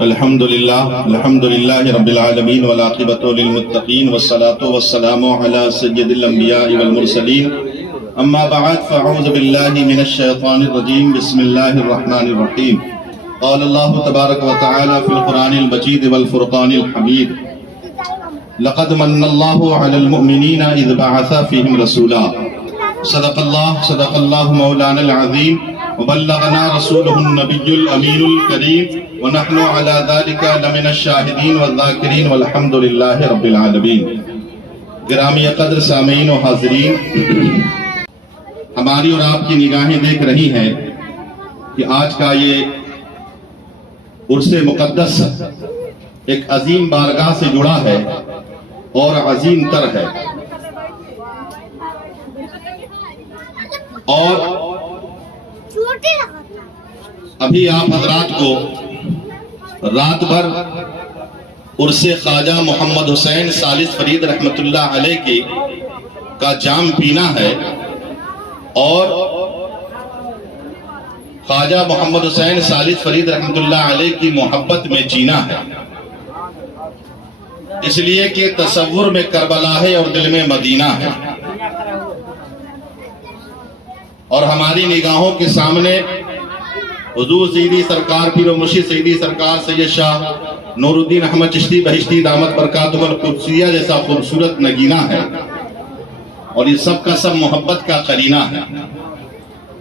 الحمد للہ رب العالمین والعاقبۃ للمتقین والصلاة والسلام علی سید الانبیاء والمرسلین اما بعد فاعوذ باللہ من الشیطان الرجیم بسم اللہ الرحمن الرحیم قال اللہ تبارک وتعالی فی القرآن المجید والفرقان الحمید لقد من اللہ علی المؤمنین اذ بعث فیہم رسولا صدق اللہ مولانا العظیم وبلغنا رسوله النبی الامین الکریم ونحن على ذلك لمن الشاہدین والذاکرین والحمد للہ رب العالمین۔ گرامی قدر سامعین و حاضرین، ہماری اور آپ کی نگاہیں دیکھ رہی ہیں کہ آج کا یہ عرس مقدس ایک عظیم بارگاہ سے جڑا ہے اور عظیم تر ہے، اور ابھی آپ حضرات کو رات بھر عرس خواجہ محمد حسین ثالث فرید رحمت اللہ علیہ کی کا جام پینا ہے اور خواجہ محمد حسین ثالث فرید رحمت اللہ علیہ کی محبت میں جینا ہے، اس لیے کہ تصور میں کربلا ہے اور دل میں مدینہ ہے، اور ہماری نگاہوں کے سامنے حضور سیدی سرکار پیر و مرشد سیدی سرکار سید شاہ نور الدین احمد چشتی بہشتی دامت برکاتہ القدسیہ جیسا خوبصورت نگینہ ہے، اور یہ سب کا سب محبت کا قرینہ ہے۔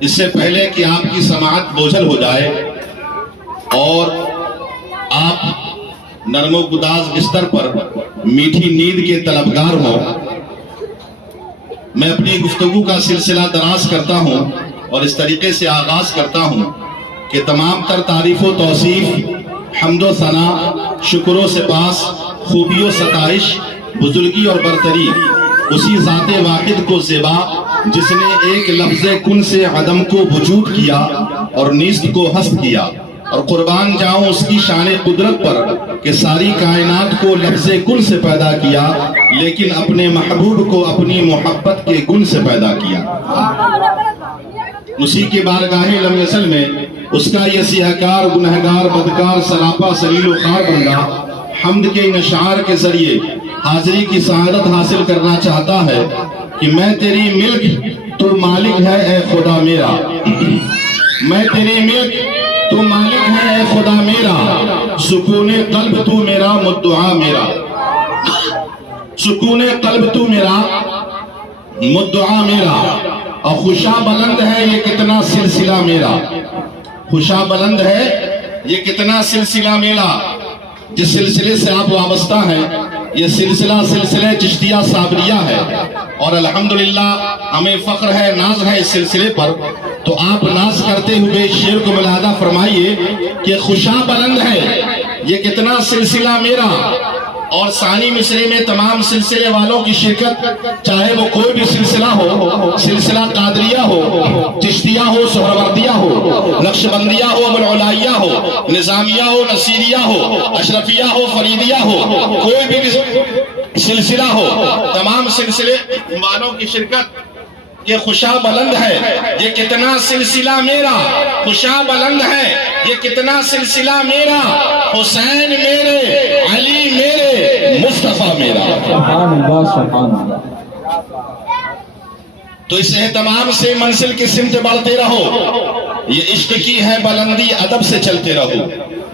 اس سے پہلے کہ آپ کی سماعت بوجھل ہو جائے اور آپ نرم و گداز بستر پر میٹھی نیند کے طلبگار ہوں، میں اپنی گفتگو کا سلسلہ دراز کرتا ہوں اور اس طریقے سے آغاز کرتا ہوں کہ تمام تر تعریف و توصیف، حمد و ثنا، شکر و سپاس، خوبی و ستائش، بزرگی اور برتری اسی ذات واحد کو زیبا جس نے ایک لفظ کن سے عدم کو وجود کیا اور نیست کو ہست کیا، اور قربان جاؤں اس کی شان قدرت پر کہ ساری کائنات کو لفظ کن سے پیدا کیا لیکن اپنے محبوب کو اپنی محبت کے گن سے پیدا کیا۔ اسی کے بارگاہ لم یزل میں اس کا یہ سیاہکار گنہگار بدکار سراپا سلیل و خار بندہ حمد کے اشعار کے ذریعے حاضری کی سعادت حاصل کرنا چاہتا ہے کہ میں تیری ملک تو مالک ہے اے خدا میرا، میں تیری ملک تو مالک ہے اے خدا میرا، سکون قلب تو میرا مدعا میرا، سکون قلب تو میرا مدعا میرا، اور خوشا بلند ہے یہ کتنا سلسلہ میرا، خوشا بلند ہے یہ کتنا سلسلہ میرا۔ جس سلسلے سے آپ وابستہ ہیں یہ سلسلہ چشتیہ صابریہ ہے، اور الحمدللہ ہمیں فخر ہے، ناز ہے اس سلسلے پر، تو آپ ناز کرتے ہوئے شعر کو ملاحظہ فرمائیے کہ خوشا بلند ہے یہ کتنا سلسلہ میرا، اور ثانی مصرے میں تمام سلسلے والوں کی شرکت، چاہے وہ کوئی بھی سلسلہ ہو، سلسلہ قادریہ ہو، چشتیہ ہو، سہروردیہ ہو، نقشبندیہ ہو، ابوالعلائیہ ہو، نظامیہ ہو، نصیریہ ہو، اشرفیہ ہو، فریدیہ ہو، کوئی بھی سلسلہ ہو، تمام سلسلے والوں کی شرکت کہ خوشا بلند ہے یہ کتنا سلسلہ میرا، خوشا بلند ہے یہ کتنا سلسلہ میرا، حسین میرے، علی میرے، مصطفیٰ میرا۔ سبحان اللہ سبحان اللہ۔ تو اس اہتمام سے منزل کی سمت بڑھتے رہو، یہ عشق کی ہے بلندی، ادب سے چلتے رہو،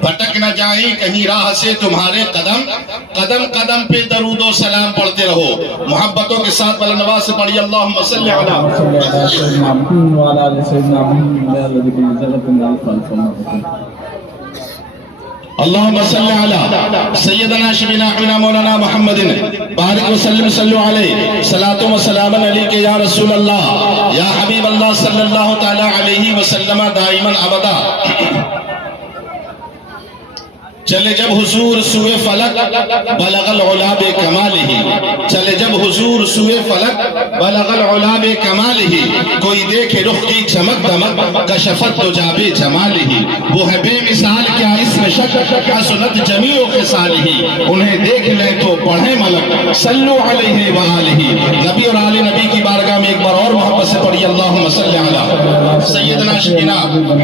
بھٹک نہ جائیں کہیں راہ سے تمہارے قدم، قدم قدم پہ درود و سلام پڑھتے رہو۔ محبتوں کے ساتھ بلند آواز سے پڑھیے اللہم صلی علی اللہم صلی علی سیدنا شبینا حبینا مولانا محمد بارک وسلم صلو علیہ صلاة و سلام علیکہ یا رسول اللہ یا حبیب اللہ صلی اللہ تعالی علیہ وسلم دائما ابدا۔ چلے جب حضور سوئے فلک بلغ العلا بکمالہ، چلے جب حضور سوئے فلک بلغ العلا بکمالہ، کوئی دیکھے رخ کی چمک دمک کشفت دجاب جمالہ، وہ ہے بے مثال کیا اس بے شک حسنت جمیع خصالہ، انہیں دیکھ لیں تو پڑھیں ملک صلو علیہ وآلہ، نبی اور آل نبی کی بارگاہ میں ایک بار اور محبت سے پڑھی اللہم صلی علی سیدنا شیخنا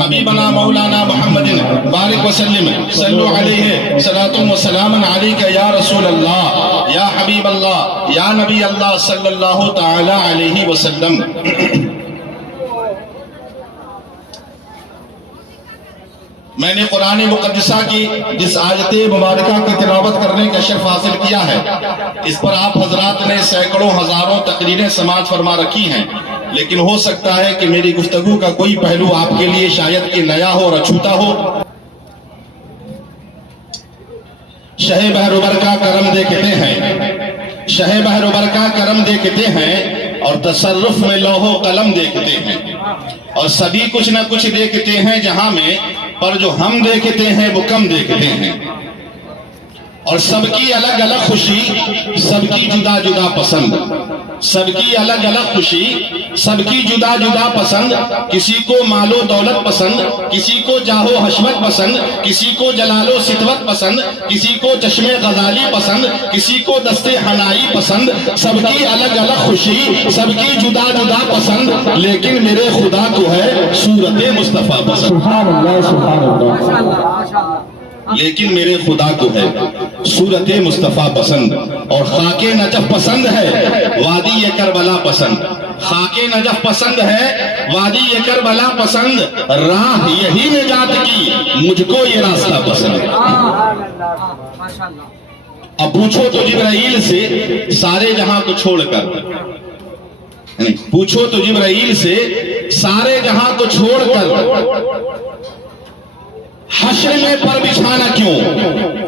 حبیبنا مولانا محمد بارک وسلم صلو علیہ صلاۃ و سلام علیک یا رسول اللہ یا حبیب اللہ یا نبی اللہ صلی اللہ تعالی علیہ وسلم۔ میں نے قرآن مقدسہ کی جس آیت مبارکہ کی تلاوت کرنے کا شرف حاصل کیا ہے، اس پر آپ حضرات نے سینکڑوں ہزاروں تقریریں سماعت فرما رکھی ہیں، لیکن ہو سکتا ہے کہ میری گفتگو کا کوئی پہلو آپ کے لیے شاید کہ نیا ہو اور اچھوتا ہو۔ شہ بحر کا کرم دیکھتے ہیں، شہ بحر کا کرم دیکھتے ہیں، اور تصرف میں لوح و قلم دیکھتے ہیں، اور سبھی کچھ نہ کچھ دیکھتے ہیں جہاں میں، پر جو ہم دیکھتے ہیں وہ کم دیکھتے ہیں، اور سب کی الگ الگ خوشی، سب کی جدا جدا پسند، سب کی الگ الگ خوشی، سب کی جدا جدا پسند، کسی کو مال و دولت پسند، کسی کو جاہ و حشمت پسند، کسی کو جلال و ستوت پسند، کسی کو چشم غزالی پسند، کسی کو دست حنائی پسند، سب کی الگ الگ خوشی، سب کی جدا جدا پسند، لیکن میرے خدا کو ہے صورت مصطفیٰ پسند، سبحان اللہ سبحان اللہ، لیکن میرے خدا کو ہے صورت مصطفیٰ پسند، اور خاک نجف پسند ہے، وادی کربلا پسند، خاک نجف پسند ہے، وادی کربلا پسند، راہ یہی نجات کی، مجھ کو یہ راستہ پسند۔ اب پوچھو تو جبرائیل سے سارے جہاں کو چھوڑ کر، پوچھو تو جبرائیل سے سارے جہاں کو چھوڑ کر حشر میں پر بچھانا کیوں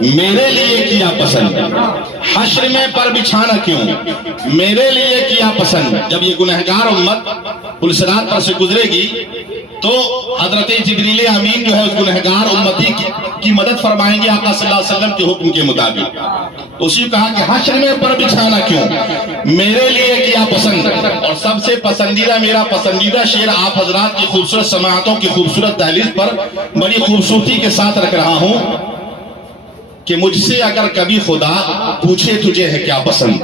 میرے لیے کیا پسند، حشر میں پر بچھانا کیوں میرے لیے کیا پسند۔ جب یہ گنہگار امت پلسرات پر سے گزرے گی تو حضرت جبریل امین جو ہے اس گنہگار امتی کی مدد فرمائیں گے آقا صلی اللہ علیہ وسلم کے حکم کے مطابق۔ اسی کہا کہ حشر میں پر بچھانا کیوں میرے لیے کیا پسند، اور سب سے پسندیدہ میرا پسندیدہ شعر آپ حضرات کی خوبصورت سماعتوں کی خوبصورت دہلیز پر بڑی خوبصورتی کے ساتھ رکھ رہا ہوں کہ مجھ سے اگر کبھی خدا پوچھے تجھے ہے کیا پسند،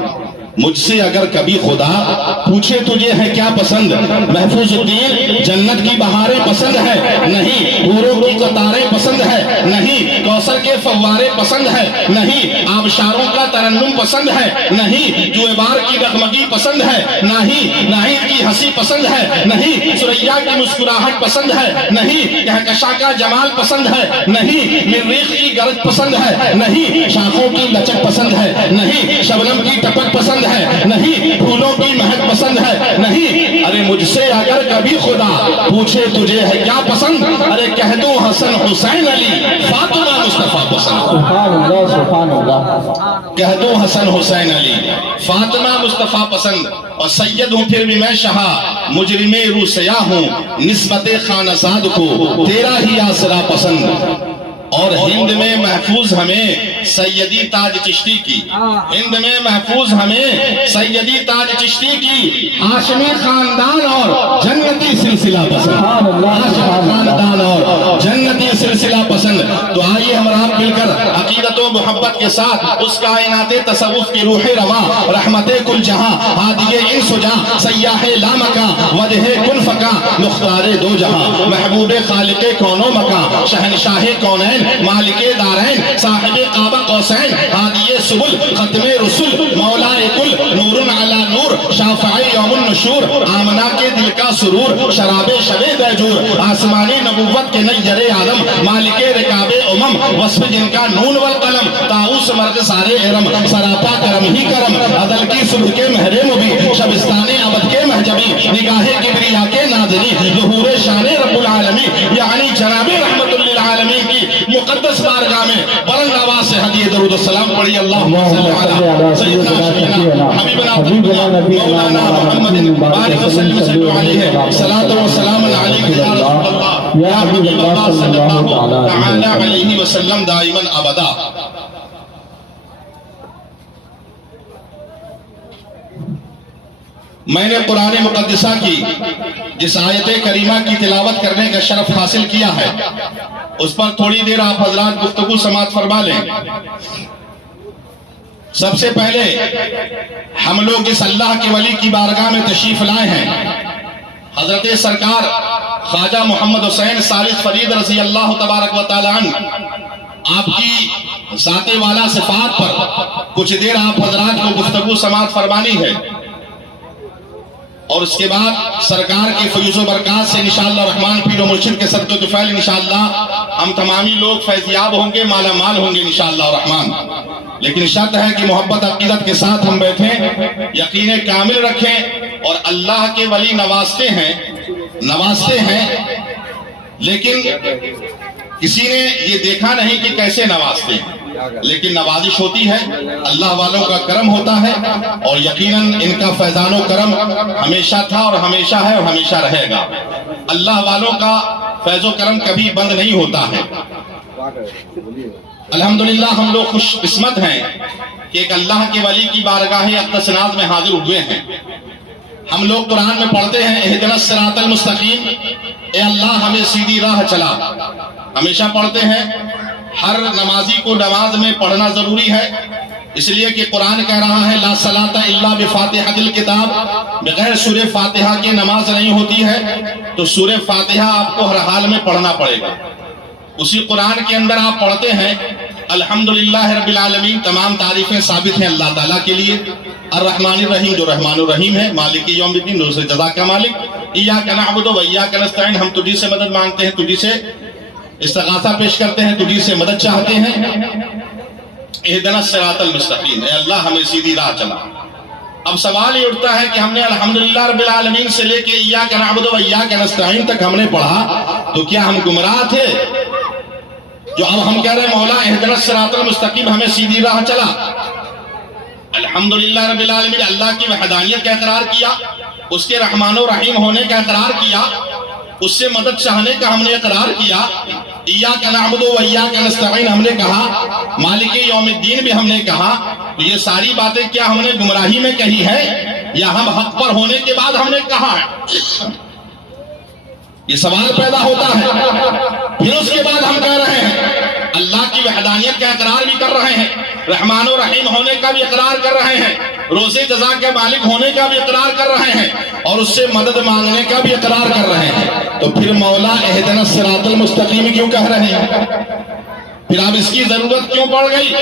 مجھ سے اگر کبھی خدا پوچھے تجھے ہے کیا پسند، محفوظ الدین جنت کی بہاریں پسند ہے نہیں، حوروں کی قطاریں پسند ہے نہیں، کوثر کے فوارے پسند ہے نہیں، آبشاروں کا ترنم پسند ہے نہیں، جوئے بار کی ڈگمگی پسند ہے نہیں، ناہید کی ہنسی پسند ہے نہیں، سریا کی مسکراہٹ پسند ہے نہیں، کہکشاں کا جمال پسند ہے نہیں، مریخ کی گرج پسند ہے نہیں، شاخوں کی لچک پسند ہے نہیں، شبنم کی ٹپک پسند ہے نہیں، پھولوں کی مہک پسند ہے نہیں۔ ارے مجھ سے اگر کبھی خدا پوچھے تجھے ہے کیا پسند، ارے کہہ دوں حسن حسین علی فاطمہ مصطفیٰ پسند، سبحان اللہ سبحان اللہ، کہہ دوں حسن حسین علی فاطمہ مصطفیٰ پسند، اور سید ہوں پھر بھی میں شہا مجرم رو سیاہ ہوں، نسبت خانزاد کو تیرا ہی آسرا پسند۔ اور ہند میں محفوظ ہمیں سیدی تاج چشتی کی، ہند میں محفوظ ہمیں سیدی تاج چشتی کی، ہاشمی خاندان اور جنتی سلسلہ پسند، ہاشمی خاندان اور جنتی سلسلہ پسند۔ تو آئیے ہم آپ مل کر عقیدت و محبت کے ساتھ اس کائنات تصوف کی روح رواں، رحمت کل جہاں، ہادی انس و جاں، سیاح لامکاں، وجہ کن فکاں، مختار دو جہاں، محبوب خالق کون و مکاں، شہنشاہ کونین، مالک دارین، صاحب قاب قوسین، ہادی سبل، ختم رسول، مولا کل، نور علی نور، شافع یوم النشور، آمنہ کے دل کا سرور، شراب شب بیجور، آسمانی نبوت کے نیر آدم، مالک رکاب امم، وصف جن کا نون والقلم، طاؤس مرد سارے ارم، سراپا کرم ہی کرم، عدل کی صبح کے مہر مبین، شبستان ابد کے محجبی، نگاہ کبریا کے ناظرین، ظہور شان رب العالمین، یعنی جناب رحمت للعالمین کی مقدس بارگاہ میں بلند آواز سے ہدیہ درود و سلام پڑھی، اللہم صلی علی سیدنا شفیعنا حبیبنا مولانا محمد بارک وسلم صلی علیہ صلاۃ و سلام علیک یا رسول اللہ یا حبیب اللہ صلی اللہ تعالی علیہ وسلم دائما ابدا۔ میں نے قرآن مقدسہ کی جس آیت کریمہ کی تلاوت کرنے کا شرف حاصل کیا ہے اس پر تھوڑی دیر آپ حضرات گفتگو سماعت فرما لیں۔ سب سے پہلے ہم لوگ اس اللہ کے ولی کی بارگاہ میں تشریف لائے ہیں، حضرت سرکار خواجہ محمد حسین ثالث فرید رضی اللہ تبارک و تعالی عنہ، آپ کی ذات والا صفات پر کچھ دیر آپ حضرات کو گفتگو سماعت فرمانی ہے، اور اس کے بعد سرکار کی فیض و برکات سے انشاءاللہ الرحمن پیر و مرشد کے صدقہ طفیل انشاءاللہ ہم تمامی لوگ فیضیاب ہوں گے، مالا مال ہوں گے انشاءاللہ الرحمن۔ لیکن شرط ہے کہ محبت عقیدت کے ساتھ ہم بیٹھیں، یقین کامل رکھیں، اور اللہ کے ولی نوازتے ہیں لیکن کسی نے یہ دیکھا نہیں کہ کیسے نوازتے ہیں، لیکن نوازش ہوتی ہے، اللہ والوں کا کرم ہوتا ہے، اور یقیناً ان کا فیضان و کرم ہمیشہ تھا اور ہمیشہ ہے اور ہمیشہ رہے گا۔ اللہ والوں کا فیض و کرم کبھی بند نہیں ہوتا ہے۔ الحمدللہ ہم لوگ خوش قسمت ہیں کہ ایک اللہ کے ولی کی بارگاہ اقدس میں حاضر ہوئے ہیں۔ ہم لوگ قرآن میں پڑھتے ہیں اہدنا الصراط المستقیم، اے اللہ ہمیں سیدھی راہ چلا، ہمیشہ پڑھتے ہیں۔ ہر نمازی کو نماز میں پڑھنا ضروری ہے، اس لیے کہ قرآن کہہ رہا ہے لا صلاۃ الا بفاتحۃ الکتاب، بغیر سورہ فاتحہ کے نماز نہیں ہوتی ہے، تو سورہ فاتحہ آپ کو ہر حال میں پڑھنا پڑے گا۔ اسی قرآن کے اندر آپ پڑھتے ہیں الحمدللہ رب العالمین، تمام تعریفیں ثابت ہیں اللہ تعالیٰ کے لیے، الرحمن الرحیم جو رحمان الرحیم ہے، مالک یوم الدین روز جزا کا مالک، ایاک نعبد و ایاک نستعین، ہم تجھی سے مدد مانگتے ہیں، تجھی سے استغاثہ پیش کرتے ہیں، تجھی سے مدد چاہتے ہیں۔ اہدنا الصراط المستقیم، اے اللہ ہمیں سیدھی راہ چلا۔ اب سوال یہ اٹھتا ہے کہ ہم نے الحمدللہ رب العالمین سے لے کے ایاک نعبد و ایاک نستعین تک ہم نے پڑھا، تو کیا ہم گمراہ تھے؟ جو اب ہم کہہ رہے ہیں مولا اہدنا الصراط المستقیم، ہمیں سیدھی راہ چلا۔ الحمدللہ رب العالمین، اللہ کی وحدانیت کا اقرار کیا، اس کے رحمان و رحیم ہونے کا اقرار کیا، اس سے مدد چاہنے کا ہم نے اقرار کیا، ایاک نعبد و ایاک نستعین ہم نے کہا، مالک یوم الدین بھی ہم نے کہا۔ یہ ساری باتیں کیا ہم نے گمراہی میں کہی ہے یا ہم حق پر ہونے کے بعد ہم نے کہا ہے؟ یہ سوال پیدا ہوتا ہے۔ پھر اس کے بعد ہم کہہ رہے ہیں اللہ کی وحدانیت کا اقرار بھی کر رہے ہیں، رحمان و رحیم ہونے کا بھی اقرار کر رہے ہیں، روز جزا کے مالک ہونے کا بھی اقرار کر رہے ہیں، اور اس سے مدد مانگنے کا بھی اقرار کر رہے ہیں، تو پھر مولا اہدنا الصراط المستقیم کیوں کہہ رہے ہیں؟ پھر اب اس کی ضرورت کیوں پڑ گئی؟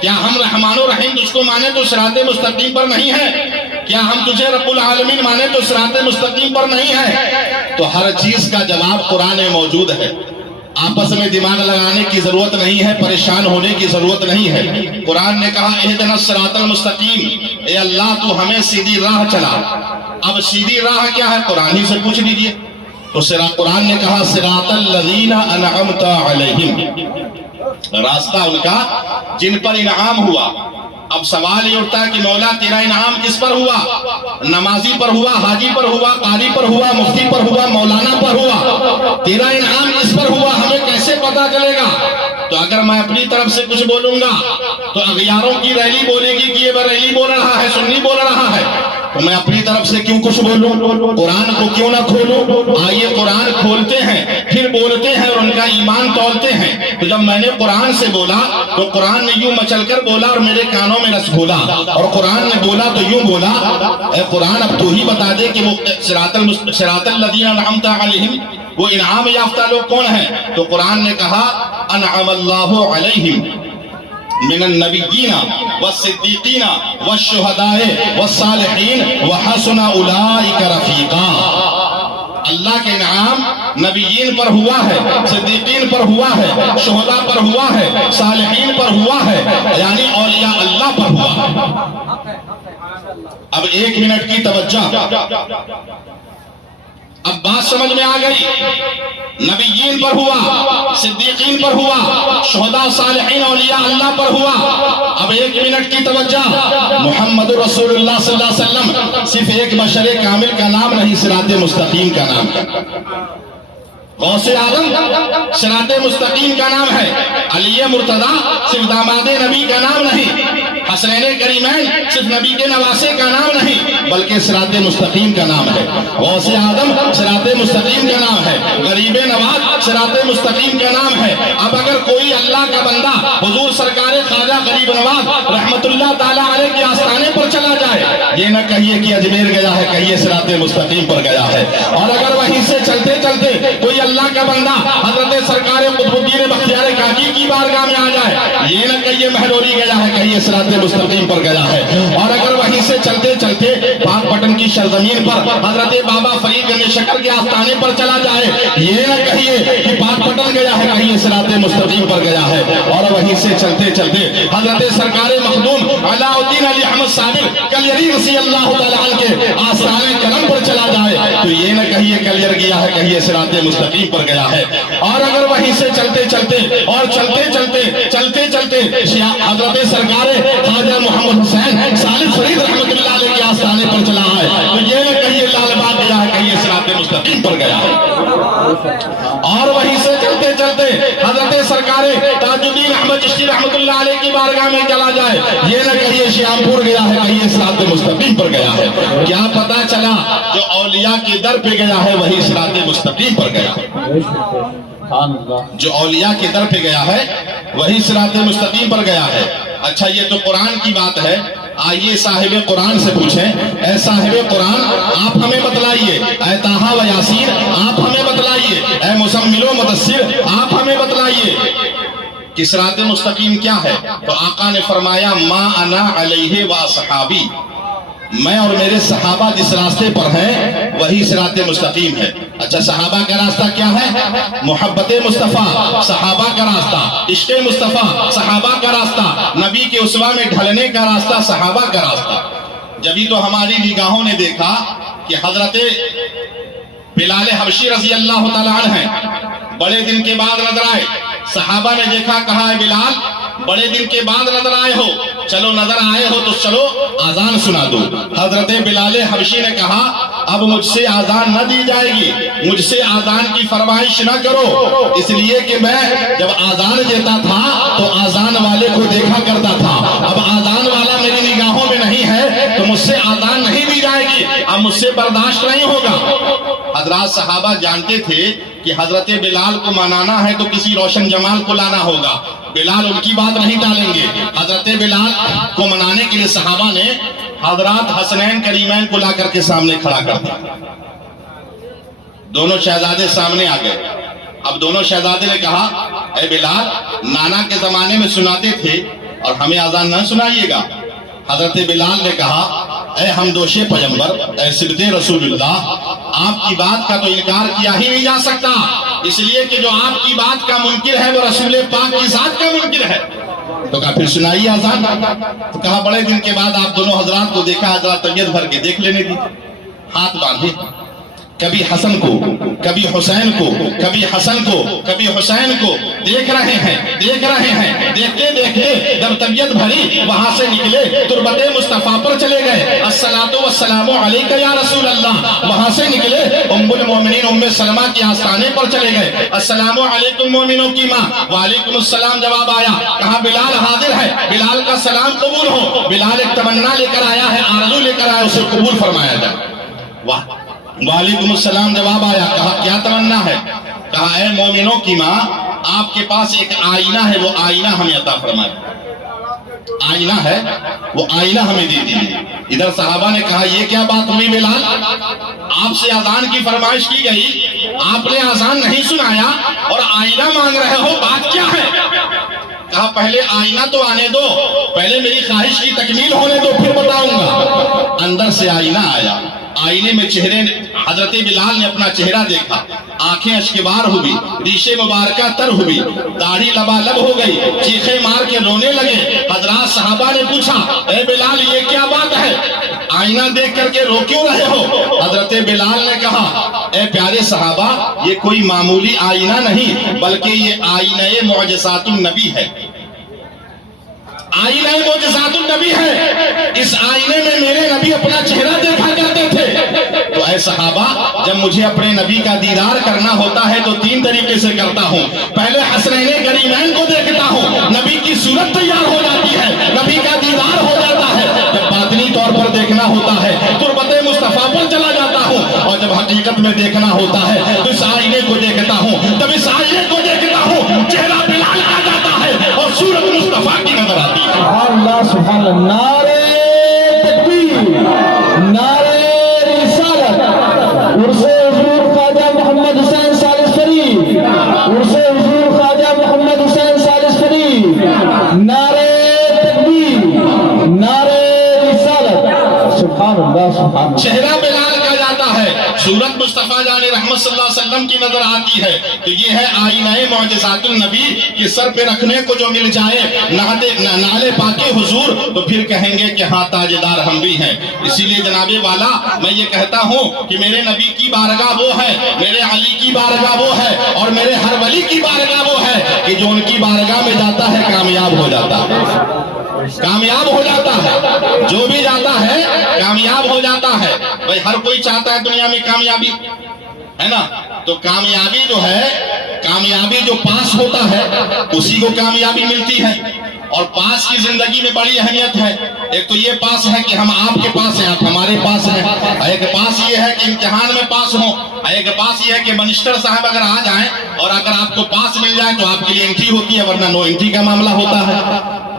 کیا ہم رحمان و رحیم تجھ کو مانے تو صراط مستقیم پر نہیں ہے؟ کیا ہم تجھے رب العالمین مانے تو صراط مستقیم پر نہیں ہے؟ تو ہر چیز کا جواب قرآن میں موجود ہے، آپس میں دماغ لگانے کی ضرورت نہیں ہے، پریشان ہونے کی ضرورت نہیں ہے۔ قرآن نے کہا اہدنا الصراط المستقیم، اے اللہ تو ہمیں سیدھی راہ چلا۔ اب سیدھی راہ کیا ہے؟ قرآن ہی سے پوچھ لیجئے۔ تو قرآن نے کہا صراط الذین انعمت علیہم، راستہ ان کا جن پر انعام ہوا۔ اب سوال یہ اٹھتا ہے کہ مولا تیرا انعام کس پر ہوا؟ نمازی پر ہوا، حاجی پر ہوا، قاری پر ہوا، مفتی پر ہوا، مولانا پر ہوا، تیرا انعام کس پر ہوا ہمیں کیسے پتا چلے گا؟ تو اگر میں اپنی طرف سے کچھ بولوں گا تو اغیاروں کی ریلی بولے گی کہ یہ بریلی بول رہا ہے، سنی بول رہا ہے، تو میں اپنی طرف سے کیوں کچھ بولوں؟ قرآن کو کیوں نہ کھولوں؟ آئیے قرآن کھولتے ہیں، پھر بولتے ہیں اور ان کا ایمان تولتے ہیں۔ تو جب میں نے قرآن سے بولا تو قرآن نے یوں مچل کر بولا اور میرے کانوں میں رس گھولا، اور قرآن نے بولا تو یوں بولا اے قرآن اب تو ہی بتا دے کہ وہ صراط الذین انعمت علیہم، وہ انعام یافتہ لوگ کون ہیں؟ تو قرآن نے کہا انعم اللہ علیہم من النبیین والصدیقین والشہداء والصالحین وحسن اولئک رفیقا۔ اللہ کے انعام نبیین پر ہوا ہے، صدیقین پر ہوا ہے، شہداء پر ہوا ہے، صالحین پر ہوا ہے، یعنی اولیاء اللہ پر ہوا ہے۔ اب 1 منٹ کی توجہ، اب بات سمجھ میں آ گئی۔ نبیین پر ہوا، صدیقین پر ہوا، شہداء صالحین اولیاء اللہ پر ہوا۔ اب 1 منٹ کی توجہ، محمد رسول اللہ صلی اللہ علیہ وسلم صرف ایک بشر کامل کا نام نہیں، صراط مستقیم کا نام ہے۔ غوث اعظم صراط مستقیم کا نام ہے۔ علی مرتضیٰ صرف داماد نبی کا نام نہیں، حسنین کریمین صرف نبی کے نواسے کا نام نہیں بلکہ صراط مستقیم کا نام ہے، غوث اعظم صراط مستقیم کا نام ہے، غریب نواز صراط مستقیم کا نام ہے۔ اب اگر کوئی اللہ کا بندہ حضور سرکار خواجہ غریب نواز رحمت اللہ تعالیٰ علیہ کے آستانے پر چلا جائے، یہ نہ کہیے کہ اجمیر گیا ہے، کہیے صراط مستقیم پر گیا ہے۔ اور اگر وہیں سے چلتے چلتے کوئی اللہ کا بندہ حضرت سرکار قطب الدین بختیار کاکی کی بارگاہ میں آ جائے، یہ نہ کہیے مہرولی گیا ہے، کہیے صراط مستقیم پر گیا ہے۔ اور اگر وہیں سے چلتے چلتے پاک پٹن کی سرزمین پر حضرت بابا فرید گنج شکر کے آستانے پر چلا جائے، یہ نہ کہیے کہ پاک پٹن گیا ہے، کہیے صراط مستقیم پر گیا ہے۔ اور وہیں سے چلتے چلتے حضرت سرکار مخدوم علاء الدین علی احمد صابر کلیری رضی اللہ تعالیٰ عنہ کے آستانے کرم پر چلا جائے تو یہ نہ کہیے کلیر گیا ہے، کہیے صراط مستقیم پر گیا ہے۔ اور اگر وہیں سے چلتے چلتے اور چلتے چلتے حضرت سرکار خواجہ محمد حسین سالم فرید رحمت اللہ علیہ کے آستانے پر چلا ہے تو یہ نہ کہیے لال باغ گیا ہے، کہیے صراط مستقیم پر گیا ہے۔ اور وہیں سے چلتے چلتے حضرت سرکار تاج الدین احمد چشتی رحمت اللہ علیہ کی بارگاہ میں چلا جائے، یہ نہ کہیے شیام پور گیا ہے، کہیے صراط مستقیم پر گیا ہے۔ کیا پتا چلا جو اولیاء کے در پہ گیا ہے وہی صراط مستقیم پر گیا ہے، جو اولیاء کے در پہ گیا ہے وہی صراط مستقیم پر گیا ہے۔ اچھا یہ تو قرآن کی بات ہے، آئیے صاحب قرآن سے پوچھیں، اے صاحب قرآن آپ ہمیں بتلائیے، اے طٰہٰ و یاسین آپ ہمیں بتلائیے، اے مزمل و مدثر آپ ہمیں بتلائیے کہ صراط مستقیم کیا ہے؟ تو آقا نے فرمایا ما انا علیہ و اصحابی، میں اور میرے صحابہ جس راستے پر ہیں وہی صراط مستقیم ہے۔ اچھا صحابہ کا راستہ کیا ہے؟ محبت مصطفیٰ صحابہ کا راستہ، عشق مصطفیٰ صحابہ کا راستہ، نبی کے اسوہ میں ڈھلنے کا راستہ صحابہ کا راستہ۔ جبھی تو ہماری نگاہوں نے دیکھا کہ حضرت بلال حبشی رضی اللہ تعالیٰ عنہ ہیں، بڑے دن کے بعد نظر آئے، صحابہ نے دیکھا، کہا ہے بلال بڑے دن کے بعد نظر آئے ہو، چلو نظر آئے ہو تو چلو آذان سنا دو۔ حضرت بلال حبشی نے کہا اب مجھ سے آذان نہ دی جائے گی، مجھ سے آذان کی فرمائش نہ کرو، اس لیے کہ میں جب آذان دیتا تھا تو آذان والے کو دیکھا کرتا تھا، اب آذان والا میری نگاہوں میں نہیں ہے تو مجھ سے آذان نہیں دی جائے گی، اب مجھ سے برداشت نہیں ہوگا۔ حضرات صحابہ جانتے تھے کہ حضرت بلال کو منانا ہے تو کسی روشن جمال کو لانا ہوگا، بلال ان کی بات نہیں ٹالیں گے۔ حضرت بلال کو منانے کے لیے صحابہ نے حضرات حسنین کریمین کو لا کر کے سامنے کھڑا کر دیا، دونوں شہزادے سامنے آ گئے۔ اب دونوں شہزادے نے کہا اے بلال نانا کے زمانے میں سناتے تھے اور ہمیں آذان نہ سنائیے گا۔ حضرت بلال نے کہا اے ہمدوش پیغمبر، اے صدق رسول اللہ، آپ کی بات کا تو انکار کیا ہی نہیں جا سکتا، اس لیے کہ جو آپ کی بات کا منکر ہے وہ رسول پاک کی ذات کا منکر ہے۔ تو کہا پھر سنائیے آذان۔ تو کہا بڑے دن کے بعد آپ دونوں حضرات کو دیکھا، حضرات طبیعت بھر کے دیکھ لینے دی، ہاتھ باندھے، کبھی حسن کو کبھی حسین کو کبھی حسن کو کبھی حسین کو دیکھ رہے ہیں دیکھتے دیکھتے جب طبیعت بھری وہاں سے نکلے تربت مصطفیٰ پر چلے گئے، الصلاۃ والسلام علیک یا رسول اللہ، وہاں سے نکلے ام المومنین ام سلمہ کے آستانے پر چلے گئے، السلام علیکم مومنوں کی ماں، وعلیکم السلام جواب آیا، کہا بلال حاضر ہے، بلال کا سلام قبول ہو۔ بلال ایک تمنا لے کر آیا ہے، آرزو لے کر آیا، اسے قبول فرمایا جائے۔ واہ، وعلیکم السلام جواب آیا، کہا کیا تمنا ہے؟ کہا اے مومنوں کی ماں آپ کے پاس ایک آئینہ ہے، وہ آئینہ ہمیں عطا فرمائے، آئینہ ہے وہ آئینہ ہمیں دے دیجیے۔ ادھر صحابہ نے کہا یہ کیا بات ہوئی بلال، آپ سے اذان کی فرمائش کی گئی، آپ نے اذان نہیں سنایا اور آئینہ مانگ رہے ہو، بات کیا ہے؟ کہا پہلے آئینہ تو آنے دو، پہلے میری خواہش کی تکمیل ہونے دو پھر بتاؤں گا۔ اندر سے آئینہ آیا، آئینے میں چہرے حضرت بلال نے اپنا چہرہ دیکھا، آنکھیں اشکبار ہوئی، ریشے مبارکہ تر ہوئی، داڑھی لبالب ہو گئی، چیخے مار کے رونے لگے۔ حضرات صحابہ نے پوچھا اے بلال یہ کیا بات ہے، آئینہ دیکھ کر کے رو کیوں رہے ہو؟ حضرت بلال نے کہا اے پیارے صحابہ یہ کوئی معمولی آئینہ نہیں بلکہ یہ آئینہ معجزات النبی ہے، آئینہ معجزات النبی ہے۔ اس آئینے میں میرے نبی اپنا چہرہ دیکھا کرتے تھے۔ تو اے صحابہ جب مجھے اپنے نبی کا دیدار کرنا ہوتا ہے تو تین طریقے سے کرتا ہوں، پہلے حسنین کریمین کو دیکھتا ہوں، نبی کی صورت تیار ہو جاتی ہے، نبی کا دیدار ہو دیکھنا ہوتا ہے تربت مصطفیٰ پر چلا جاتا ہوں، اور جب حقیقت میں دیکھنا ہوتا ہے تو اس آئینے کو دیکھتا ہوں، جب اس آئینے کو دیکھتا ہوں چہرہ بلال آ جاتا ہے اور صورت مصطفیٰ کی نظر آتی ہے۔ اللہ سبحان اللہ، نعرہ تکبیر، نعرہ رسالت، عرص حضور خواجہ محمد حسین ثالث فرید، عرص حضور خواجہ محمد حسین ثالث فرید، نعرہ تکبیر، نعرہ رسالت، سبحان اللہ سبحان اللہ۔ چہرہ بلال کا جاتا ہے، صورت مصطفیٰ جان رحمت صلی اللہ علیہ وسلم کی نظر آتی ہے، تو یہ ہے آئینہ معجزات النبی کہ سر پہ رکھنے کو جو مل جائے نعل پاک حضور تو پھر کہیں گے کہ ہاں تاجدار ہم بھی ہیں۔ اسی لیے جناب والا میں یہ کہتا ہوں کہ میرے نبی کی بارگاہ وہ ہے، میرے علی کی بارگاہ وہ ہے، اور میرے ہر ولی کی بارگاہ وہ ہے کہ جو ان کی بارگاہ میں جاتا ہے کامیاب ہو جاتا ہے، کامیاب ہو جاتا ہے، جو بھی جاتا ہے کامیاب ہو جاتا ہے۔ بھائی ہر کوئی چاہتا ہے دنیا میں کامیابی، ہے نا؟ تو کامیابی جو ہے، کامیابی جو پاس ہوتا ہے اسی کو کامیابی ملتی ہے، اور پاس کی زندگی میں بڑی اہمیت ہے۔ ایک تو یہ پاس ہے کہ ہم آپ کے پاس ہیں، آپ ہمارے پاس ہیں، ایک پاس یہ ہے کہ امتحان میں پاس ہوں، ایک پاس یہ ہے کہ منسٹر صاحب اگر آ جائیں اور اگر آپ کو پاس مل جائے تو آپ کے لیے انٹری ہوتی ہے، ورنہ نو انٹری کا معاملہ ہوتا ہے۔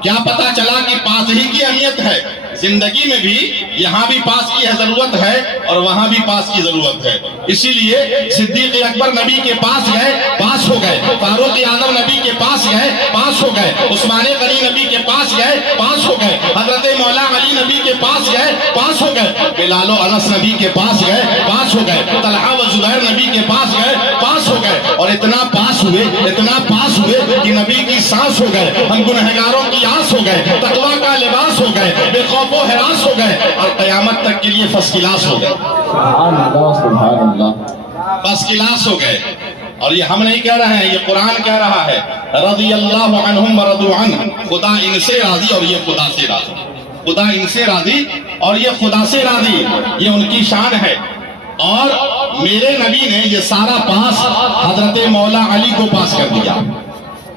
کیا پتا چلا کہ پاس ہی کی اہمیت ہے زندگی میں بھی، یہاں بھی پاس کی ضرورت ہے اور وہاں بھی پاس کی ضرورت ہے۔ اسی لیے صدیق اکبر نبی کے پاس گئے، پاس ہو گئے، فاروق اعظم نبی کے پاس گئے، پاس ہو گئے، عثمان غنی نبی کے پاس گئے، پاس ہو گئے، حضرت مولا علی نبی کے پاس گئے، پاس ہو گئے، بلال و انس نبی کے پاس گئے، پاس ہو گئے، طلحہ و زبیر نبی کے پاس گئے، پاس ہو گئے، اور اتنا پاس ہوئے، اتنا پاس ہوئے کہ نبی کی سانس ہو گئے، ہم گنہگاروں کی آس ہو گئے، تقویٰ کا لباس ہو گئے، بے خوف و ہراس ہو گئے، اور قیامت تک کے لیے فرسٹ کلاس ہو گئے، سبحان اللہ سبحان اللہ۔ فرسٹ کلاس ہو گئے۔ اور یہ ہم نہیں کہہ رہے ہیں، یہ قرآن کہہ رہا ہے، رضی اللہ عنہم ورضوا عنہ، خدا ان سے راضی اور یہ خدا سے راضی، خدا ان سے راضی اور یہ خدا سے راضی، یہ ان کی شان ہے۔ اور میرے نبی نے یہ سارا پاس حضرت مولا علی کو پاس کر دیا،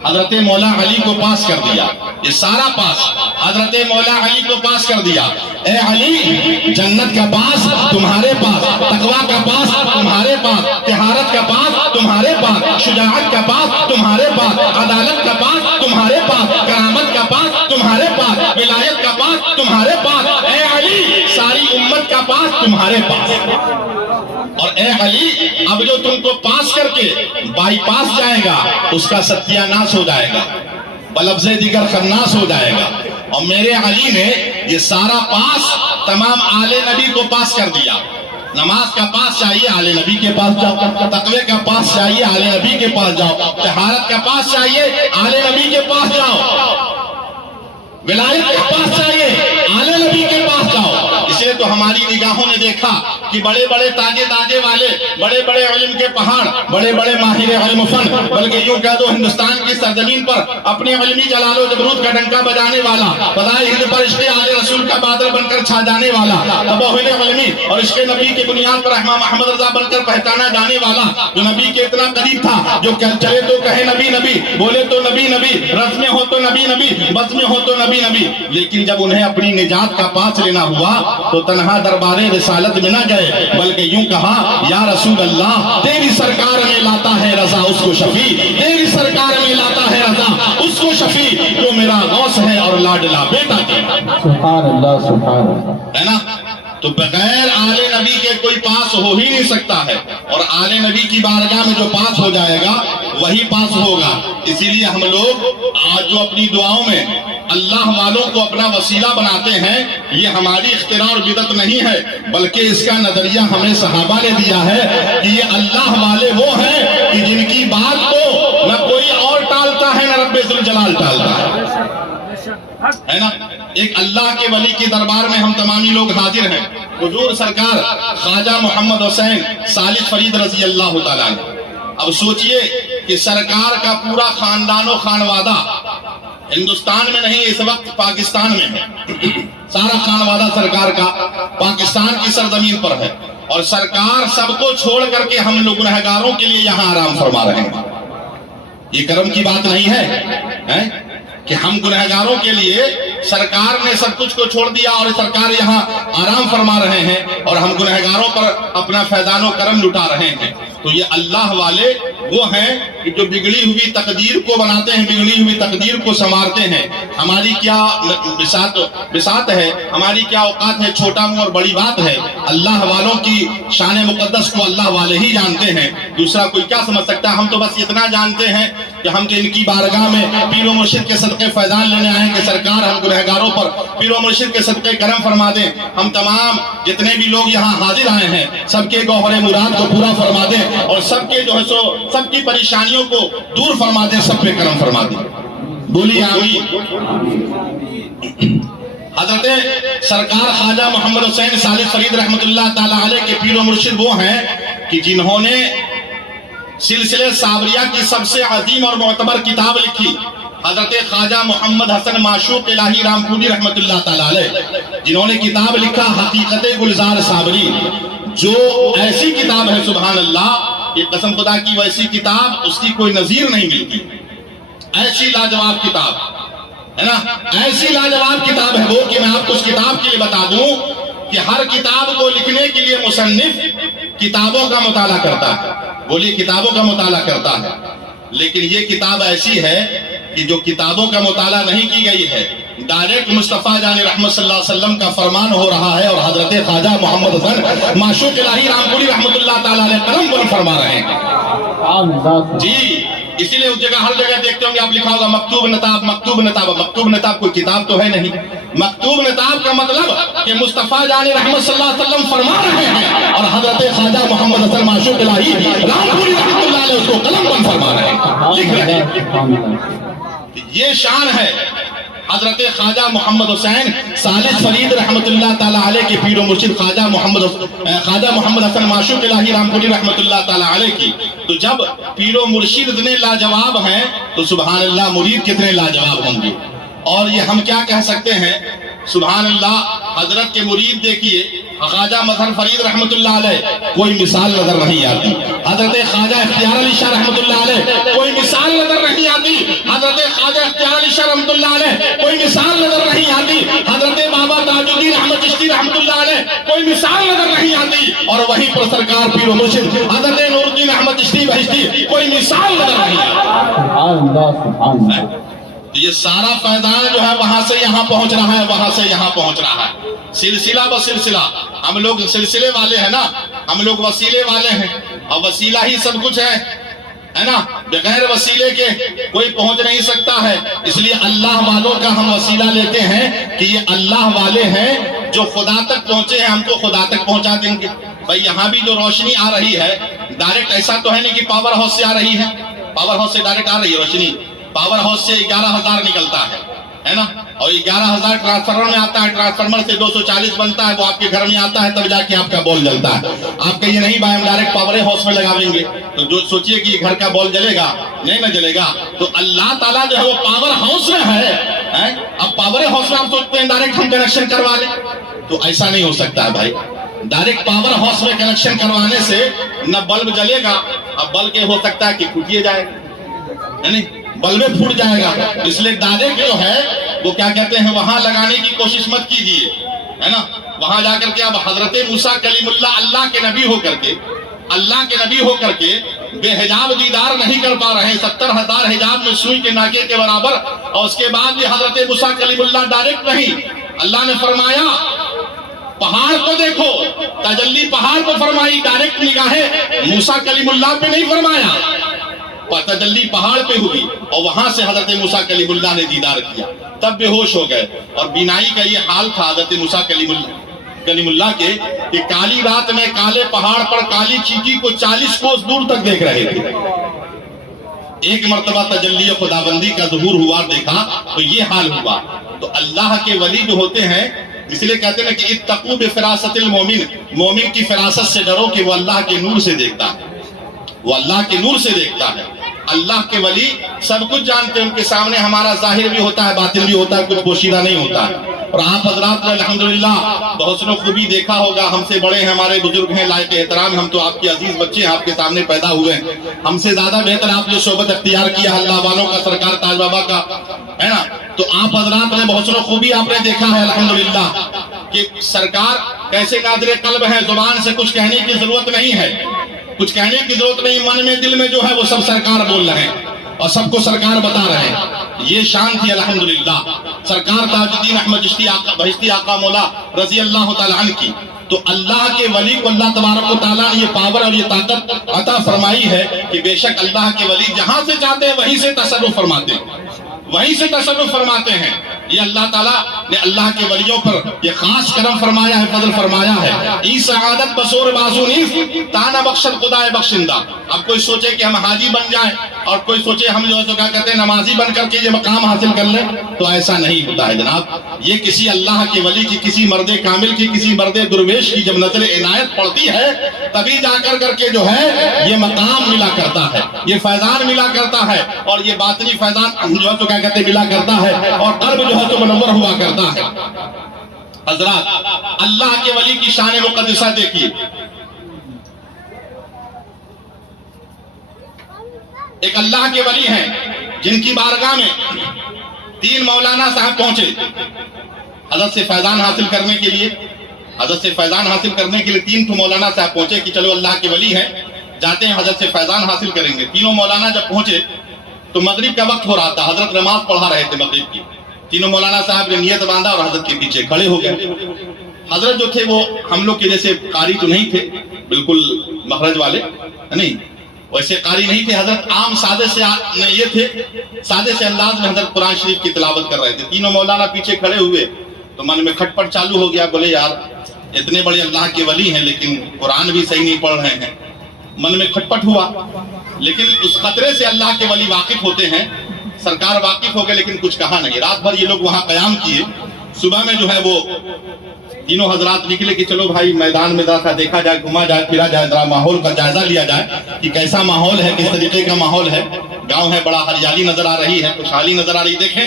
حضرت مولا علی کو پاس کر دیا، یہ سارا پاس حضرت مولا علی کو پاس کر دیا۔ اے علی، جنت کا پاس تمہارے پاس، تقویٰ کا پاس تمہارے پاس، طہارت کا پاس تمہارے پاس، شجاعت کا پاس تمہارے پاس، عدالت کا پاس تمہارے پاس، کرامت کا پاس تمہارے پاس، ولایت کا پاس تمہارے پاس۔ اے علی، ساری امت کا پاس تمہارے پاس۔ اور اے علی، اب جو تم کو پاس کر کے بائی پاس جائے گا اس کا ستیہ ناش ہو جائے گا، بلفظ دیگر خناس ہو جائے گا۔ اور میرے علی نے یہ سارا پاس تمام آل نبی کو پاس کر دیا۔ نماز کا پاس چاہیے آل نبی کے پاس جاؤ، تقوی کا پاس چاہیے آل نبی کے پاس جاؤ، طہارت کا پاس چاہیے آل نبی کے پاس جاؤ، ولایت کا پاس چاہیے آل نبی کے پاس جاؤ۔ اس لیے تو ہماری نگاہوں نے دیکھا کہ بڑے بڑے تاجے والے، بڑے بڑے علم کے پہاڑ، بڑے بڑے ماہر علم فن، بلکہ یوں کہہ دو ہندوستان کی سرزمین پر اپنے علمی جلال و جبروت کا ڈنکا بجانے والا، فضائے ہند پر عشق آل رسول کا بادل بن کر چھا جانے والا، تباہل علمی اور عشق نبی کی بنیاد پر امام محمد رضا بن کر پہچانا جانے والا، جو نبی کے اتنا قریب تھا، جو چلے تو کہے نبی نبی، بولے تو نبی نبی، رز میں ہو تو نبی نبی، بز میں ہو تو نبی نبی۔ لیکن جب انہیں اپنی نجات کا پاس لینا ہوا تو تنہا دربار رسالت میں نہ گئے، بلکہ یوں کہا، یا رسول اللہ، تیری سرکار میں لاتا ہے رضا اس کو شفیع، تیری سرکار میں لاتا ہے رضا اس کو شفیع، جو میرا غوث ہے اور لاڈلا بیٹا تیرا۔ سبحان اللہ سبحان اللہ۔ ہے نا؟ تو بغیر آل نبی کے کوئی پاس ہو ہی نہیں سکتا ہے، اور آل نبی کی بارگاہ میں جو پاس ہو جائے گا وہی پاس ہوگا۔ اسی لیے ہم لوگ آج جو اپنی دعاؤں میں اللہ والوں کو اپنا وسیلہ بناتے ہیں، یہ ہماری اختراع اور بدعت نہیں ہے، بلکہ اس کا نظریہ ہمیں صحابہ نے دیا ہے کہ یہ اللہ والے وہ ہیں کہ جن کی بات کو نہ کوئی اور ٹالتا ہے نہ رب ذوالجلال ٹالتا ہے نا؟ ایک اللہ کے ولی کے دربار میں ہم تمامی لوگ حاضر ہیں، حضور سرکار خواجہ محمد حسین ثالث فرید رضی اللہ تعالیٰ عنہ۔ اب سوچئے کہ سرکار کا پورا خاندان و خانوادہ ہندوستان میں نہیں، اس وقت پاکستان میں ہے، سارا خانوادہ سرکار کا پاکستان کی سرزمین پر ہے، اور سرکار سب کو چھوڑ کر کے ہم لوگ گنہگاروں کے لیے یہاں آرام فرما رہے ہیں۔ یہ کرم کی بات نہیں ہے؟ کہ ہم گنہگاروں کے لیے سرکار نے سب کچھ کو چھوڑ دیا اور سرکار یہاں آرام فرما رہے ہیں اور ہم گنہگاروں پر اپنا فیضان و کرم لٹا رہے ہیں. تو یہ اللہ والے وہ ہیں کہ جو بگڑی ہوئی تقدیر کو بناتے ہیں، بگڑی ہوئی تقدیر کو سنوارتے ہیں. ہماری کیا بساط ہے، ہماری کیا اوقات ہے، چھوٹا منہ اور بڑی بات ہے. اللہ والوں کی شان مقدس کو اللہ والے ہی جانتے ہیں، دوسرا کوئی کیا سمجھ سکتا ہے. ہم تو بس اتنا جانتے ہیں کہ ہم ان کی بارگاہ میں پیر و مرشد کے صدقے فیضان لینے آئے ہیں کہ سرکار ہم گنہگاروں پر پیر و مرشد کے صدقے کرم فرما دیں. ہم تمام جتنے بھی لوگ یہاں حاضر آئے ہیں سب کے گوہر مراد کو پورا فرما دیں اور سب کے جو ہے سو سب کی پریشانیوں کو دور فرما دیں، سب پہ کرم فرما دیں. بولیے آمین. حضرت سرکار خواجہ محمد حسین ثالث فرید رحمت اللہ تعالی علیہ کے پیر و مرشد وہ ہیں کہ جنہوں نے سلسلے صابریہ کی سب سے عظیم اور معتبر کتاب لکھی. حضرت خواجہ محمد حسن معشوق الہی رامپوری رحمت اللہ تعالی علیہ، جنہوں نے کتاب لکھا حقیقت گلزار صابری، جو ایسی کتاب ہے سبحان اللہ، یہ قسم خدا کی ویسی کتاب اس کی کوئی نظیر نہیں ملتی. ایسی لاجواب کتاب ہے نا، ایسی لاجواب کتاب ہے وہ کہ میں آپ کو اس کتاب کے لیے بتا دوں کہ ہر کتاب کو لکھنے کے لیے مصنف کتابوں کا مطالعہ کرتا ہے. بولیے کتابوں کا مطالعہ کرتا ہے، لیکن یہ کتاب ایسی ہے کہ جو کتابوں کا مطالعہ نہیں کی گئی ہے، ڈائریکٹ مصطفیٰ جان رحمت صلی اللہ علیہ وسلم کا فرمان ہو رہا ہے اور حضرت خواجہ محمد حسن معشوق الہی رامپوری رحمت اللہ تعالی علیہ قلم بلند فرما رہے ہیں. جی اسی لیے اس جگہ ہر جگہ دیکھتے ہوں گے آپ لکھا ہوگا مکتوب نتاب، مکتوب نتاب. مکتوب نتاب کوئی کتاب تو ہے نہیں. مکتوب نتاب کا مطلب کہ مصطفیٰ جان رحمت صلی اللہ علیہ وسلم فرما رہے ہیں اور حضرت خواجہ محمد حسن معشوق الہی رامپوری رحمت اللہ علیہ اس کو قلم بلند فرما رہے ہیں، لکھ رہے ہیں. یہ شان ہے حضرت خواجہ محمد حسین ثالث فرید رحمت اللہ تعالی علیہ کے پیر و مرشد خواجہ محمد حسن معشوق الہی رامپوری رحمت اللہ تعالی علیہ کی. تو جب پیر و مرشد اتنے لاجواب ہیں تو سبحان اللہ مرید کتنے لاجواب ہوں گے. اور یہ ہم کیا کہہ سکتے ہیں، سبحان اللہ حضرت کے مرید دیکھیے خواجہ مظہر فرید رحمت اللہ علیہ کوئی مثال نظر نہیں آتی. حضرت خواجہ اختیار علی شاہ رحمت اللہ علیہ کوئی مثال نظر نہیں آتی. حضرت خواجہ اختیار علی شاہ رحمت اللہ علیہ کوئی مثال نظر نہیں آتی. حضرت بابا تاج الدین احمد چشتی رحمت اللہ علیہ کوئی مثال نظر نہیں آتی. اور وہیں پر سرکار پیر و مرشد حضرت نور الدین احمد چشتی بہشتی کوئی مثال نظر نہیں آتی. یہ سارا فیضان جو ہے وہاں سے یہاں پہنچ رہا ہے، وہاں سے یہاں پہنچ رہا ہے، سلسلہ بسلسلہ. ہم لوگ سلسلے والے ہیں نا، ہم لوگ وسیلے والے ہیں اور وسیلہ ہی سب کچھ ہے نا. بغیر وسیلے کے کوئی پہنچ نہیں سکتا ہے. اس لیے اللہ والوں کا ہم وسیلہ لیتے ہیں کہ یہ اللہ والے ہیں جو خدا تک پہنچے ہیں، ہم کو خدا تک پہنچا دیں گے. بھائی یہاں بھی جو روشنی آ رہی ہے ڈائریکٹ ایسا تو ہے نہیں کہ پاور ہاؤس سے آ رہی ہے. پاور ہاؤس سے ڈائریکٹ آ رہی ہے روشنی. پاور ہاؤس سے 11,000 نکلتا ہے نا، اور 11,000 ٹرانسفارمر میں آتا ہے. ٹرانسفارمر سے 240 بنتا ہے، وہ آپ کے گھر میں آتا ہے تب جا کے آپ کا بول جلتا ہے. آپ کہیں نہیں بھائی ہم ڈائریکٹ پاور ہاؤس میں لگاویں گے تو جو سوچئے کہ یہ گھر کا بول جلے گا، نہیں نہ جلے گا. تو اللہ تعالیٰ جو ہے وہ پاور ہاؤس میں ہے. اب پاور ہاؤس میں ہم سوچتے ہیں ڈائریکٹ ہم کنیکشن کروا لیں، تو ایسا نہیں ہو سکتا ہے بھائی. ڈائریکٹ پاور ہاؤس میں کنیکشن کروانے سے نہ بلب جلے گا، اب بلکہ ہو سکتا ہے کہ پھوٹیے جائے گا، یعنی بلبے پھوٹ جائے گا. اس لیے ڈائریکٹ جو ہے وہ کیا کہتے ہیں وہاں لگانے کی کوشش مت کیجیے، ہے نا. وہاں جا کر کے اب حضرت موسیٰ کلیم اللہ اللہ کے نبی ہو کر کے بے حجاب دیدار نہیں کر پا رہے ہیں. 70,000 حجاب میں سوئی کے ناکے کے برابر، اور اس کے بعد بھی حضرت موسیٰ کلیم اللہ ڈائریکٹ نہیں. اللہ نے فرمایا پہاڑ کو دیکھو، تجلی پہاڑ کو فرمائی، ڈائریکٹ نگاہیں موسیٰ کلیم اللہ پہ نہیں فرمایا، تجلی پہاڑ پہ ہوئی. اور وہاں سے حضرت موسیٰ کلیم اللہ نے دیدار کیا، تب بے ہوش ہو گئے. اور بینائی کا یہ حال تھا حضرت موسیٰ کلیم اللہ کے کہ کالی رات میں کالے پہاڑ پر کالی چیٹی کو 40 کوس دور تک دیکھ رہے تھے. ایک مرتبہ تجلی خداوندی کا ظہور ہوا، دیکھا تو یہ حال ہوا. تو اللہ کے ولی جو ہوتے ہیں اس لیے کہتے ہیں کہ اتقوا بفراست المومن، مومن کی فراست سے ڈرو کہ وہ اللہ کے نور سے دیکھتا ہے، وہ اللہ کے نور سے دیکھتا ہے. اللہ کے ولی سب کچھ جانتے ہیں، ان کے سامنے ہمارا ظاہر بھی ہوتا ہے باطن بھی ہوتا ہے، کچھ پوشیدہ نہیں ہوتا ہے. اور آپ حضرات نے الحمدللہ بحسن و خوبی دیکھا ہوگا، ہم سے بڑے ہیں، ہمارے بزرگ ہیں، لائق احترام، ہم تو آپ کے عزیز بچے ہیں، آپ کے سامنے پیدا ہوئے ہیں، ہم سے زیادہ بہتر آپ نے صحبت اختیار کیا اللہ والوں کا، سرکار تاج بابا کا، ہے نا؟ تو آپ حضرات نے بحسن و خوبی آپ نے دیکھا ہے الحمدللہ کہ سرکار کیسے نادر قلب ہے، زبان سے کچھ کہنے کی ضرورت نہیں ہے، کچھ کہنے کی ضرورت نہیں، من میں دل میں جو ہے وہ سب سرکار بول رہے ہیں اور سب کو سرکار بتا رہے ہیں۔ یہ شان تھی الحمدللہ سرکار تاج الدین احمد چشتی آقا بہشتی آقا مولا رضی اللہ تعالیٰ عنہ کی۔ تو اللہ کے ولی کو اللہ تبارک و تعالیٰ نے یہ پاور اور یہ طاقت عطا فرمائی ہے کہ بے شک اللہ کے ولی جہاں سے چاہتے ہیں وہیں سے تصرف فرماتے ہیں، وہیں سے تصرف فرماتے ہیں۔ یہ اللہ تعالیٰ نے اللہ کے ولیوں پر یہ خاص کرم فرمایا ہے، فضل فرمایا ہے۔ ای سعادت بسور بازو نیز تانا بخشد خدائے بخشندہ۔ اب کوئی سوچے کہ ہم حاجی بن جائیں اور کوئی سوچے ہم جو ہے تو کیا کہتے ہیں نمازی بن کر کے یہ مقام حاصل کر لیں، تو ایسا نہیں ہوتا ہے جناب۔ یہ کسی اللہ کے ولی کی، کسی مرد کامل کی، کسی مرد درویش کی جب نظر عنایت پڑتی ہے تبھی جا کر کے جو ہے یہ مقام ملا کرتا ہے، یہ فیضان ملا کرتا ہے، اور یہ باطنی فیضان جو ہے تو کیا کہتے ہیں ملا کرتا ہے، اور قلب جو ہے تو منور ہوا کرتا ہے۔ حضرات اللہ کے ولی کی شان مقدسہ دیکھیے، ایک اللہ کے ولی ہیں جن کی بارگاہ میں 3 مولانا صاحب پہنچے حضرت سے فیضان حاصل کرنے کے لیے، حضرت سے فیضان حاصل کرنے کے لیے 3 مولانا صاحب پہنچے کہ چلو اللہ کے ولی ہیں، جاتے ہیں حضرت سے فیضان حاصل کریں گے۔ تینوں مولانا جب پہنچے تو مغرب کا وقت ہو رہا تھا، حضرت نماز پڑھا رہے تھے مغرب کی۔ تینوں مولانا صاحب نے نیت باندھا اور حضرت کے پیچھے کھڑے ہو گئے۔ حضرت جو تھے وہ ہم لوگ کے جیسے قاری تو نہیں تھے، بالکل مخرج والے نہیں، ویسے قاری نہیں تھے، حضرت عام سادے سے یہ تھے، سادے سے انداز میں حضرت قرآن شریف کی تلاوت کر رہے تھے۔ تینوں مولانا پیچھے کھڑے ہوئے تو من میں کھٹ پٹ چالو ہو گیا، بولے یار اتنے بڑے اللہ کے ولی ہیں لیکن قرآن بھی صحیح نہیں پڑھ رہے ہیں۔ من میں کھٹ پٹ ہوا، لیکن اس خطرے سے اللہ کے ولی واقف ہوتے ہیں، سرکار واقف ہو گئے لیکن کچھ کہا نہیں۔ رات بھر یہ لوگ وہاں قیام کیے، صبح میں جو ہے وہ تینوں حضرات نکلے کہ چلو بھائی میدان میں ذرا دیکھا جائے، گھما جائے پھرا جائے، ذرا ماحول کا جائزہ لیا جائے کہ کیسا ماحول ہے، کس طریقے کا ماحول ہے۔ گاؤں ہے، بڑا ہریالی نظر آ رہی ہے، خوشحالی نظر آ رہی، دیکھیں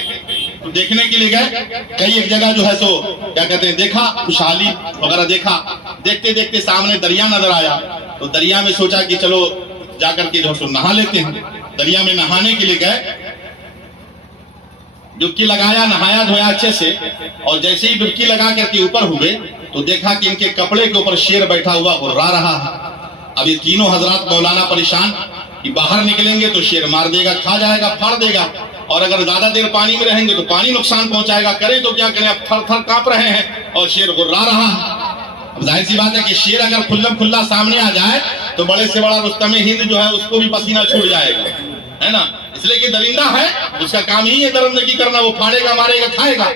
تو دیکھنے کے لیے گئے۔ کئی ایک جگہ جو ہے سو کیا کہتے ہیں دیکھا، خوشحالی وغیرہ دیکھا، دیکھتے دیکھتے سامنے دریا نظر آیا تو دریا میں سوچا کہ چلو جا کر کے جو ہے سو نہا لیتے ہیں۔ دریا میں نہانے کے لیے گئے، ڈبکی لگایا، نہایا دھویا اچھے سے، اور جیسے ہی ڈبکی لگا کر کے اوپر ہوئے تو دیکھا کہ ان کے کپڑے کے اوپر شیر بیٹھا ہوا گھرا رہا ہے۔ اب یہ تینوں حضرات مولانا پریشان کہ باہر نکلیں گے تو شیر مار دے گا، کھا جائے گا، پھاڑ دے گا، اور اگر زیادہ دیر پانی میں رہیں گے تو پانی نقصان پہنچائے گا، کریں تو کیا کریں؟ اب تھر تھر کانپ رہے ہیں اور شیر گھرا رہا ہے۔ اب ظاہر سی بات ہے کہ شیر اگر کھلم کھلا سامنے آ جائے تو بڑے سے بڑا رستم ہند جو ہے اس کو بھی پسینہ چھوڑ جائے گا، ہے نا؟ اس لیے کہ درندہ ہے، اس کا کام ہی ہے درندگی کرنا، وہ پھاڑے گا، مارے گا، کھائے گا۔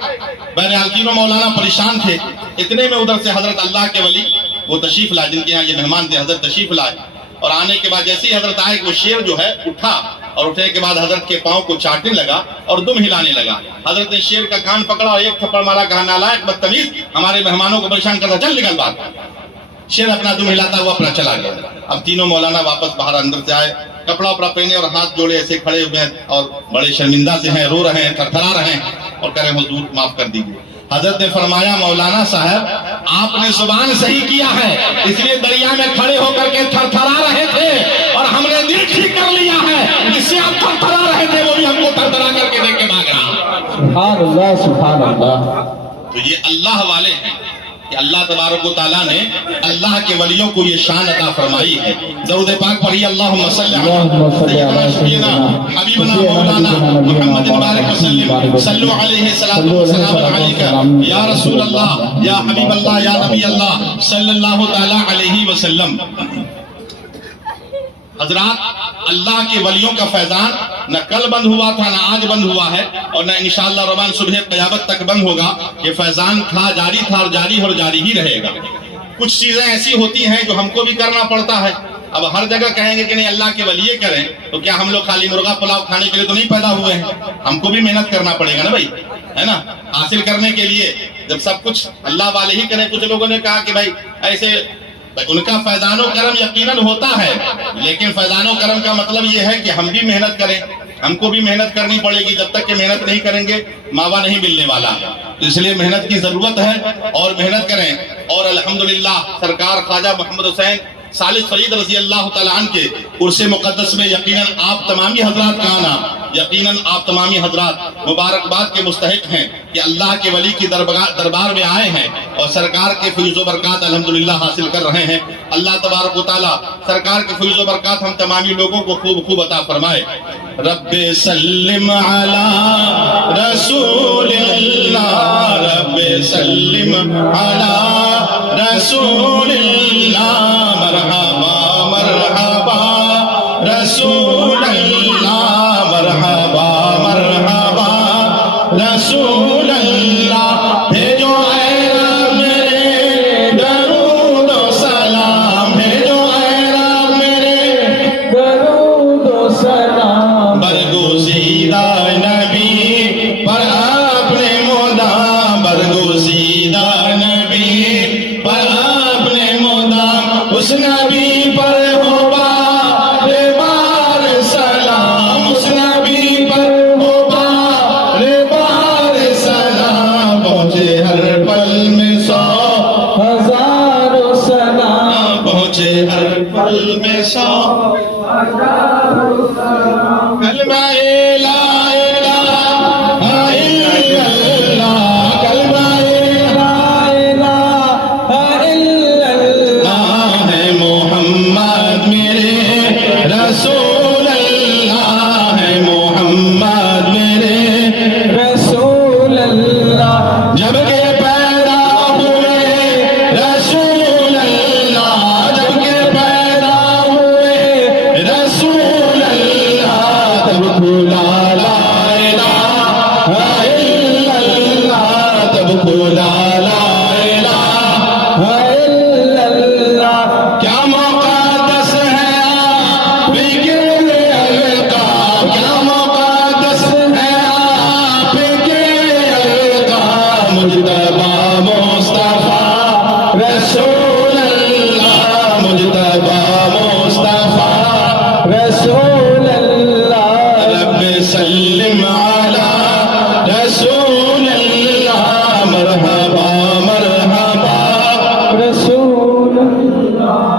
بہرحال تینوں مولانا پریشان تھے، اتنے میں ادھر سے حضرت اللہ کے ولی وہ تشریف لائے، جن کے یہاں یہ مہمان تھے، حضرت تشریف لائے، اور آنے کے بعد جیسے ہی حضرت آئے وہ شیر جو ہے اٹھا، اور اٹھنے کے بعد حضرت کے پاؤں کو چاٹنے لگا اور دم ہلانے لگا۔ حضرت نے شیر کا کان پکڑا اور ایک تھپڑ مارا، کہا نالائق بدتمیز، ہمارے مہمانوں کو پریشان کرتا، چل نکل بات۔ شیر اپنا دم ہلاتا ہوا اپنا چلا گیا۔ اب تینوں مولانا واپس باہر اندر سے آئے، کپڑا اپڑا پہنے اور ہاتھ جوڑے ایسے کھڑے ہوئے ہیں اور بڑے شرمندہ سے ہیں، رو رہے ہیں، تھرتھرا رہے ہیں اور کہہ رہے ہیں حضور معاف کر دیجیے۔ حضرت نے فرمایا مولانا صاحب آپ نے زبان صحیح کیا ہے، اس لیے دریا میں کھڑے ہو کر کے تھرتھرا رہے تھے، اور ہم نے دل ٹھیک کر لیا ہے، جس سے آپ تھرتھرا رہے تھے وہ بھی ہم کو تھرتھرا کر کے دیکھ کے بھاگ رہا۔ سبحان اللہ سبحان اللہ۔ تو یہ اللہ والے ہیں کہ اللہ تبارک و تعالیٰ نے اللہ کے ولیوں کو یہ شان عطا فرمائی ہے۔ درود پاک پڑھیے، اللہم صلی علی سیدنا حبیبنا مولانا محمد مبارک وسلم، صلو علیہ الصلاۃ والسلام علیک یا رسول اللہ یا حبیب اللہ یا نبی اللہ صلی اللہ تعالی علیہ وسلم۔ حضرات اللہ کے ولیوں کا فیضان نہ کل بند ہوا تھا، نہ آج بند ہوا ہے، اور نہ انشاءاللہ رحمان صبح قیامت تک بند ہوگا۔ یہ فیضان تھا، جاری تھا اور جاری اور جاری ہی رہے گا۔ کچھ چیزیں ایسی ہوتی ہیں جو ہم کو بھی کرنا پڑتا ہے۔ اب ہر جگہ کہیں گے کہ نہیں اللہ کے ولیے کریں، تو کیا ہم لوگ خالی مرغا پلاؤ کھانے کے لیے تو نہیں پیدا ہوئے ہیں؟ ہم کو بھی محنت کرنا پڑے گا نا بھائی، ہے نا؟ حاصل کرنے کے لیے جب سب کچھ اللہ والے ہی کریں۔ کچھ لوگوں نے کہا کہ بھائی ایسے ان کا فیضان و کرم یقیناً ہوتا ہے، لیکن فیضان و کرم کا مطلب یہ ہے کہ ہم بھی محنت کریں، ہم کو بھی محنت کرنی پڑے گی، جب تک کہ محنت نہیں کریں گے ماوا نہیں ملنے والا، اس لیے محنت کی ضرورت ہے اور محنت کریں۔ اور الحمدللہ سرکار خواجہ محمد حسین ثالث فرید رضی اللہ تعالیٰ عنہ کے عرس مقدس میں یقیناً آپ تمامی حضرات کا آنا، یقیناً آپ تمامی حضرات مبارکباد کے مستحق ہیں کہ اللہ کے ولی کی دربار میں آئے ہیں اور سرکار کے فیض و برکات الحمدللہ حاصل کر رہے ہیں۔ اللہ تبارک و تعالیٰ سرکار کے فیض و برکات ہم تمامی لوگوں کو خوب خوب عطا فرمائے۔ رب سلم علی رسول اللہ، رب سلم علی رسول اللہ، مرحبا مرحبا رسول اللہ، مرحبا مرحبا رسول اللہ، بھیجو اے رب میرے درود و سلام، بھیجو اے رب میرے درود و سلام، برگزیدہ نبی پر اپنے مدام، برگزیدہ نبی پر اپنے مدام، اس نبی پر ہو بار بار سلام، اس نبی پر ہو بار بار سلام، پہنچے ہر پل میں 100 ہزاروں سلام، پہنچے ہر پل میں 100 کلمہ لا الہ الا اللہ، کلمہ لا الہ الا اللہ، ہے محمد میرے رسول اللہ، ہے محمد میرے رسول اللہ، جب کہ پیدا ہوئے رسول اللہ، جب کہ پیدا ہوئے رسول اللہ، تب کھلا لا الہ الا اللہ، تب کھلا